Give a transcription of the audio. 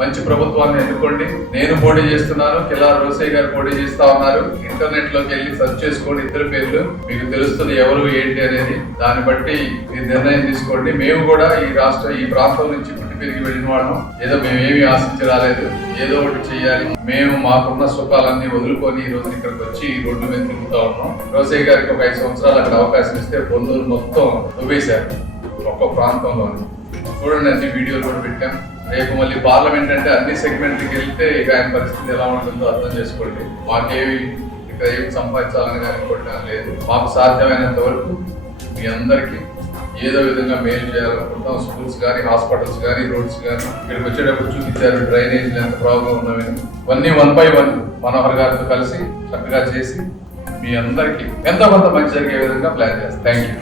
మంచి ప్రభుత్వాన్ని ఎన్నుకోండి. నేను పోటీ చేస్తున్నాను, కిలా రోసయ్య గారు పోటీ చేస్తా ఉన్నారు. ఇంటర్నెట్ లోకి వెళ్ళి సెర్చ్ చేసుకోండి ఇద్దరు పేర్లు, మీకు తెలుస్తుంది ఎవరు ఏంటి అనేది. దాన్ని బట్టి మీరు నిర్ణయం తీసుకోండి. మేము కూడా ఈ ప్రాంతం నుంచి పెరిగి వెళ్ళిన వాళ్ళం. ఏదో మేమేమి ఆశించి రాలేదు, ఏదో ఒకటి చెయ్యాలి. మేము మాకున్న సుఖాలన్నీ వదులుకొని ఈ రోజు ఇక్కడికి వచ్చి ఈ రోడ్ల మీద తిరుగుతా ఉన్నాం. రోసయ్య గారికి ఒక 5 సంవత్సరాలు అక్కడ అవకాశం ఇస్తే బొందూరు మొత్తం దువ్వేశారు ఒక్క ప్రాంతంలోని. చూడండి, అన్ని వీడియోలు కూడా పెట్టాం. రేపు మళ్ళీ పార్లమెంట్ అంటే అన్ని సెగ్మెంట్కి వెళ్తే ఇక ఆయన పరిస్థితి ఎలా ఉంటుందో అర్థం చేసుకోండి. మాకేమి ఇక్కడ ఏమి సంపాదించాలని కానీ కొట్టడం లేదు. మాకు సాధ్యమైనంత వరకు మీ అందరికీ ఏదో విధంగా మేలు చేయాలనుకుంటాం. స్కూల్స్ కానీ, హాస్పిటల్స్ కానీ, రోడ్స్ కానీ ఇక్కడికి వచ్చేటప్పుడు చూపించారు డ్రైనేజ్ ఎంత ప్రాబ్లం ఉన్నవి. ఇవన్నీ 1 by 1 మనోహర్ గారితో కలిసి చక్కగా చేసి మీ అందరికీ ఎంతో కొంత మంచి జరిగే విధంగా ప్లాన్ చేస్తాం. Thank you.